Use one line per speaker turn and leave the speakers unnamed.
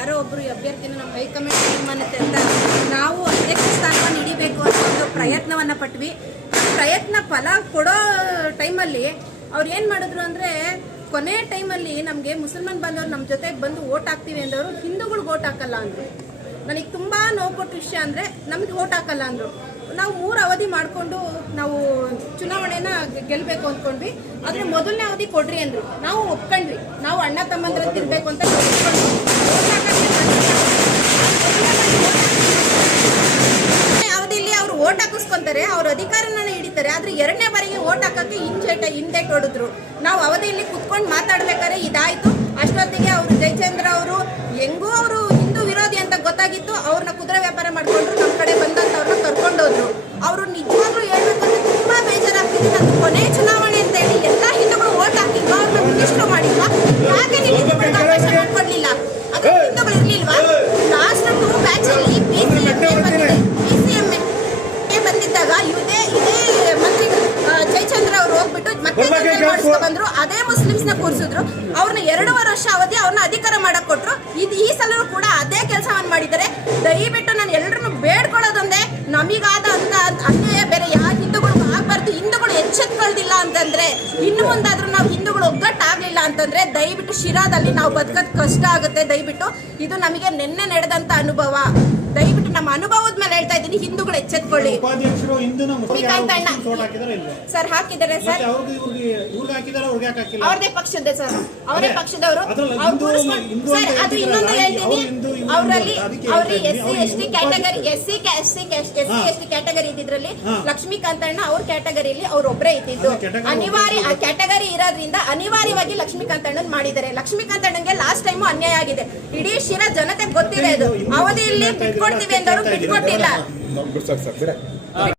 ಯಾರೋ ಒಬ್ರು ಈ ಅಭ್ಯರ್ಥಿನ ನಮ್ಮ ಹೈಕಮಾಂಡ್ ತೀರ್ಮಾನತೆ ಅಂತ ನಾವು ಅಧ್ಯಕ್ಷ ಸ್ಥಾನವನ್ನು ಹಿಡಿಬೇಕು ಅಂತ ಒಂದು ಪ್ರಯತ್ನವನ್ನು ಪಟ್ವಿ. ಪ್ರಯತ್ನ ಫಲ ಕೊಡೋ ಟೈಮಲ್ಲಿ ಅವ್ರು ಏನು ಮಾಡಿದ್ರು ಅಂದರೆ ಕೊನೆ ಟೈಮಲ್ಲಿ ನಮಗೆ ಮುಸಲ್ಮಾನ್ ಬಾಂಧವರು ನಮ್ಮ ಜೊತೆಗೆ ಬಂದು ಓಟ್ ಹಾಕ್ತೀವಿ ಅಂದವರು. ಹಿಂದೂಗಳಿಗೆ ಓಟ್ ಹಾಕಲ್ಲ ಅಂದರು. ನನಗೆ ತುಂಬ ನೋವು ಕೊಟ್ಟ ವಿಷಯ ಅಂದರೆ ನಮಗೆ ಓಟ್ ಹಾಕಲ್ಲ ಅಂದರು. ನಾವು ಮೂರು ಅವಧಿ ಮಾಡಿಕೊಂಡು ನಾವು ಚುನಾವಣೆನ ಗೆಲ್ಲಬೇಕು ಅಂದ್ಕೊಂಡ್ವಿ ಆದರೆ ಮೊದಲನೇ ಅವಧಿ ಕೊಡ್ರಿ ಅಂದರು. ನಾವು ಒಪ್ಕೊಂಡ್ವಿ. ನಾವು ಅಣ್ಣ ತಮ್ಮಂದ್ರ ತಿರ್ಬೇಕು ಅಂತ ಒಪ್ಕೊಂಡ್ವಿ. vote ಹಾಕಕ್ಕೆ ಮೊದಲನೇ ಅವಧಿಯಲ್ಲಿ ಅವ್ರು ಓಟ್ ಹಾಕಿಸ್ಕೊಂತಾರೆ ಅವ್ರ ಅಧಿಕಾರನ ಹಿಡಿತಾರೆ. ಆದ್ರೆ ಎರಡನೇ ಬಾರಿಗೆ ಓಟ್ ಹಾಕಕ್ಕೆ ಹಿಂಚೆಟ ಹಿಂದೆ ಹೊಡೆದ್ರು ನಾವು ಅವಧಿಯಲ್ಲಿ ಕುತ್ಕೊಂಡು ಮಾತಾಡ್ಬೇಕಾದ್ರೆ ಇದಾಯ್ತು. ಅಷ್ಟೊತ್ತಿಗೆ ಅವರು ಜಯಚಂದ್ರ ಅವರು, ಹೆಂಗೂ ಅವರು ಹಿಂದೂ ವಿರೋಧಿ ಅಂತ ಗೊತ್ತಾಗಿತ್ತು. ಅವ್ರನ್ನ ಕುದುರೆ ವ್ಯಾಪಾರ ಮಾಡ್ಕೊಂಡ್ರು ನಮ್ಮ ಕಡೆ ಬಂದಂತವ್ರನ್ನ ಕರ್ಕೊಂಡೋದ್ರು. ಅವರು ನಿಜವಾಗ್ಲೂ ಹೇಳ್ಬೇಕಂದ್ರೆ ತುಂಬಾ ಬೇಜಾರಾಗ್ತಿದೆ. ನಾನು ಕೊನೆ ಚುನಾವಣೆ ಅದೇ ಮುಸ್ಲಿಮ್ಸ್ನ ಕೂರಿಸಿದ್ರು. ಅವ್ರನ್ನ ಎರಡೂವರೆ ವರ್ಷ ಅವಧಿ ಅವ್ರನ್ನ ಅಧಿಕಾರ ಮಾಡಕ್ ಕೊಟ್ರು. ಇದು ಈ ಸಲೂ ಕೂಡ ಅದೇ ಕೆಲಸವನ್ನು ಮಾಡಿದ್ದಾರೆ. ದಯವಿಟ್ಟು ನಾನು ಎಲ್ಲರನ್ನು ಬೇಡ್ಕೊಳ್ಳೋದೊಂದೇ ನಮಗಾದ ಅಂತ ಅನ್ಯಾಯ. ಬೇರೆ ಯಾವ ಹಿಂದೂಗಳು ಆಗ್ಬಾರ್ದು, ಹಿಂದೂಗಳು ಎಚ್ಚೆತ್ಕೊಳ್ದಿಲ್ಲ ಅಂತಂದ್ರೆ, ಇನ್ನು ಮುಂದಾದ್ರೂ ನಾವು ಹಿಂದೂಗಳು ಒಗ್ಗಟ್ಟಾಗಲಿಲ್ಲ ಅಂತಂದ್ರೆ ದಯವಿಟ್ಟು ಶಿರಾದಲ್ಲಿ ನಾವು ಬದುಕೋದ್ ಕಷ್ಟ ಆಗುತ್ತೆ ದಯವಿಟ್ಟು. ಇದು ನಮಗೆ ನಿನ್ನೆ ನಡೆದಂತ ಅನುಭವ. ದಯವಿಟ್ಟು ಅನುಭವದ ಮೇಲೆ ಹೇಳ್ತಾ ಇದ್ದೀನಿ ಹಿಂದೂಗಳು ಎಚ್ಚೆತ್ಕೊಳ್ಳಿ. ಸರ್ ಹಾಕಿದ್ದಾರೆ ಸರ್. ಅವ್ರದೇ ಪಕ್ಷದ ಸರ್. ಅವರೇ ಪಕ್ಷದವರು. ಸರ್ ಅದು ಇನ್ನೊಂದು ಹೇಳ್ತೀನಿ. ಅವರಲ್ಲಿ ಅವ್ರಿಗೆ S C S T category S C S C S C S T category ಇದ್ದಿದ್ರಲ್ಲಿ
ಹಾ.
ಲಕ್ಷ್ಮೀಕಾಂತ್ ಅಣ್ಣ ಅವ್ರ ಕ್ಯಾಟಗರಿಯಲ್ಲಿ ಅವ್ರು ಒಬ್ಬರೇ ಇದ್ದಿದ್ದು. ಅನಿವಾರ್ಯ ಆ ಕ್ಯಾಟಗರಿ ಇರೋದ್ರಿಂದ ಅನಿವಾರ್ಯವಾಗಿ ಲಕ್ಷ್ಮೀಕಾಂತ್ ಅಣ್ಣನ್ ಮಾಡಿದ್ದಾರೆ. ಲಕ್ಷ್ಮೀಕಾಂತ್ ಅಣ್ಣನ್ಗೆ ಲಾಸ್ಟ್ ಟೈಮ್ ಅನ್ಯಾಯ ಆಗಿದೆ. ಇಡೀ ಶಿರ ಜನತೆ ಗೊತ್ತಿದೆ ಇದು ಅವಧಿಯಲ್ಲಿ ಬಿಟ್ಕೊಡ್ತೀವಿ ಅಂದವರು
ಇದ್ದೀರಲ್ಲ,
ಬಿಟ್ಕೊಟ್ಟಿಲ್ಲ